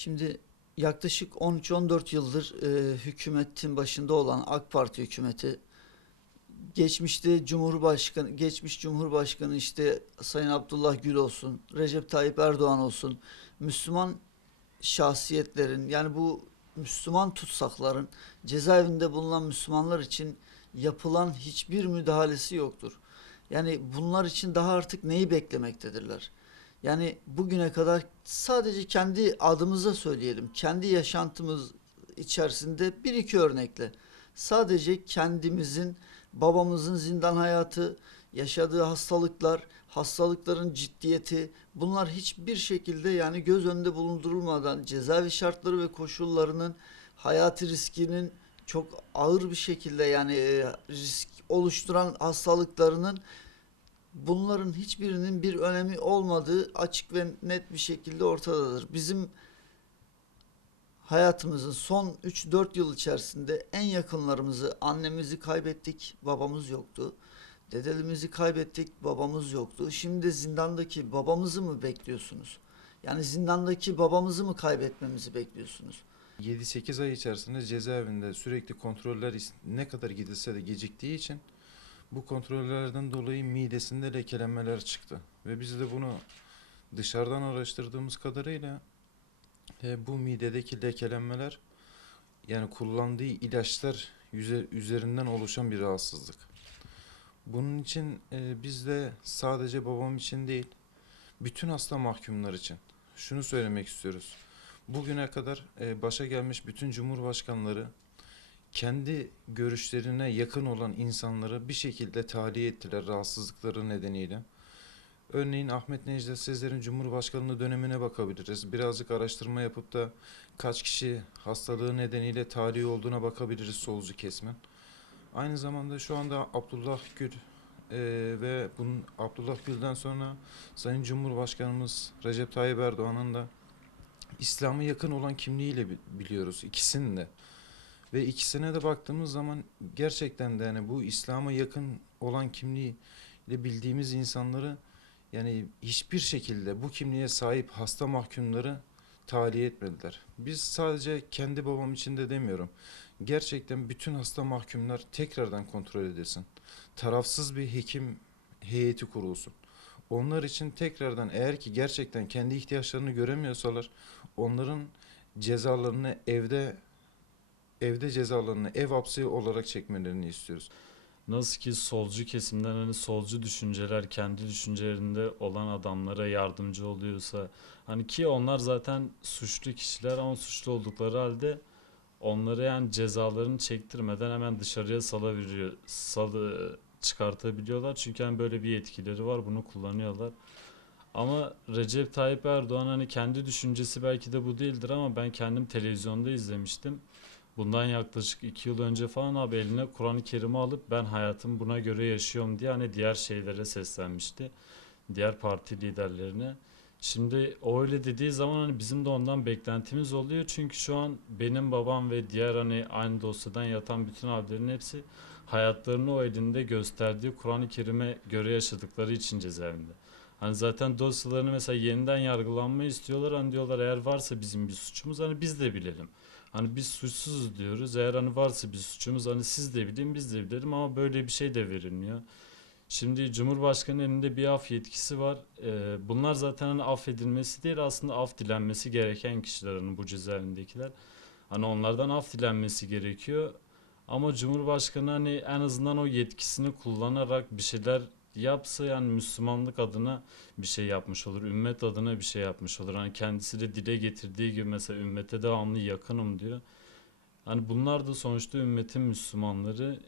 Şimdi yaklaşık 13-14 yıldır hükümetin başında olan AK Parti hükümeti geçmiş Cumhurbaşkanı işte Sayın Abdullah Gül olsun, Recep Tayyip Erdoğan olsun, Müslüman şahsiyetlerin yani bu Müslüman tutsakların cezaevinde bulunan Müslümanlar için yapılan hiçbir müdahalesi yoktur. Yani bunlar için daha artık neyi beklemektedirler? Yani bugüne kadar sadece kendi adımıza söyleyelim, kendi yaşantımız içerisinde bir iki örnekle sadece kendimizin, babamızın zindan hayatı, yaşadığı hastalıklar, hastalıkların ciddiyeti, bunlar hiçbir şekilde yani göz önünde bulundurulmadan cezaevi şartları ve koşullarının hayati riskinin çok ağır bir şekilde yani risk oluşturan hastalıklarının bunların hiçbirinin bir önemi olmadığı açık ve net bir şekilde ortadadır. Bizim hayatımızın son 3-4 yıl içerisinde en yakınlarımızı, annemizi kaybettik, babamız yoktu. Dedelerimizi kaybettik, babamız yoktu. Şimdi zindandaki babamızı mı bekliyorsunuz? Yani zindandaki babamızı mı kaybetmemizi bekliyorsunuz? 7-8 ay içerisinde cezaevinde sürekli kontroller ne kadar gidilse de geciktiği için bu kontrollerden dolayı midesinde lekelenmeler çıktı. Ve biz de bunu dışarıdan araştırdığımız kadarıyla bu midedeki lekelenmeler yani kullandığı ilaçlar üzerinden oluşan bir rahatsızlık. Bunun için biz de sadece babam için değil, bütün hasta mahkumlar için şunu söylemek istiyoruz. Bugüne kadar başa gelmiş bütün cumhurbaşkanları kendi görüşlerine yakın olan insanları bir şekilde tahliye ettiler rahatsızlıkları nedeniyle. Örneğin Ahmet Necdet Sezer'in Cumhurbaşkanlığı dönemine bakabiliriz. Birazcık araştırma yapıp da kaç kişi hastalığı nedeniyle tahliye olduğuna bakabiliriz solcu kesimin. Aynı zamanda şu anda Abdullah Gül ve bunun Abdullah Gül'den sonra Sayın Cumhurbaşkanımız Recep Tayyip Erdoğan'ın da İslam'a yakın olan kimliğiyle biliyoruz ikisini de. Ve ikisine de baktığımız zaman gerçekten de yani bu İslam'a yakın olan kimliğiyle bildiğimiz insanları yani hiçbir şekilde bu kimliğe sahip hasta mahkumları tahliye etmediler. Biz sadece kendi babam için de demiyorum. Gerçekten bütün hasta mahkumlar tekrardan kontrol edilsin. Tarafsız bir hekim heyeti kurulsun. Onlar için tekrardan eğer ki gerçekten kendi ihtiyaçlarını göremiyorsalar onların cezalarını evde cezalarını ev hapsi olarak çekmelerini istiyoruz. Nasıl ki solcu kesimden hani solcu düşünceler kendi düşüncelerinde olan adamlara yardımcı oluyorsa hani ki onlar zaten suçlu kişiler ama suçlu oldukları halde onları yani cezalarını çektirmeden hemen dışarıya çıkartabiliyorlar. Çünkü hani böyle bir yetkileri var, bunu kullanıyorlar. Ama Recep Tayyip Erdoğan hani kendi düşüncesi belki de bu değildir ama ben kendim televizyonda izlemiştim. Bundan yaklaşık 2 yıl önce falan abi eline Kur'an-ı Kerim'i alıp ben hayatımı buna göre yaşıyorum diye hani diğer şeylere seslenmişti. Diğer parti liderlerine. Şimdi o öyle dediği zaman hani bizim de ondan beklentimiz oluyor. Çünkü şu an benim babam ve diğer hani aynı dosyadan yatan bütün abilerin hepsi hayatlarını o elinde gösterdiği Kur'an-ı Kerim'e göre yaşadıkları için cezaevinde. Hani zaten dosyalarını mesela yeniden yargılanmayı istiyorlar. Hani diyorlar eğer varsa bizim bir suçumuz hani biz de bilelim. Hani biz suçsuzuz diyoruz. Eğer hani varsa bir suçumuz hani siz de bilin biz de bilelim ama böyle bir şey de verilmiyor. Şimdi Cumhurbaşkanı'nın elinde bir af yetkisi var. Bunlar zaten hani affedilmesi değil aslında af dilenmesi gereken kişiler hani bu cezaevindekiler. Hani onlardan af dilenmesi gerekiyor. Ama Cumhurbaşkanı hani en azından o yetkisini kullanarak bir şeyler yapsa yani Müslümanlık adına bir şey yapmış olur. Ümmet adına bir şey yapmış olur. Hani kendisi de dile getirdiği gibi mesela ümmete devamlı yakınım diyor. Hani bunlar da sonuçta ümmetin Müslümanları.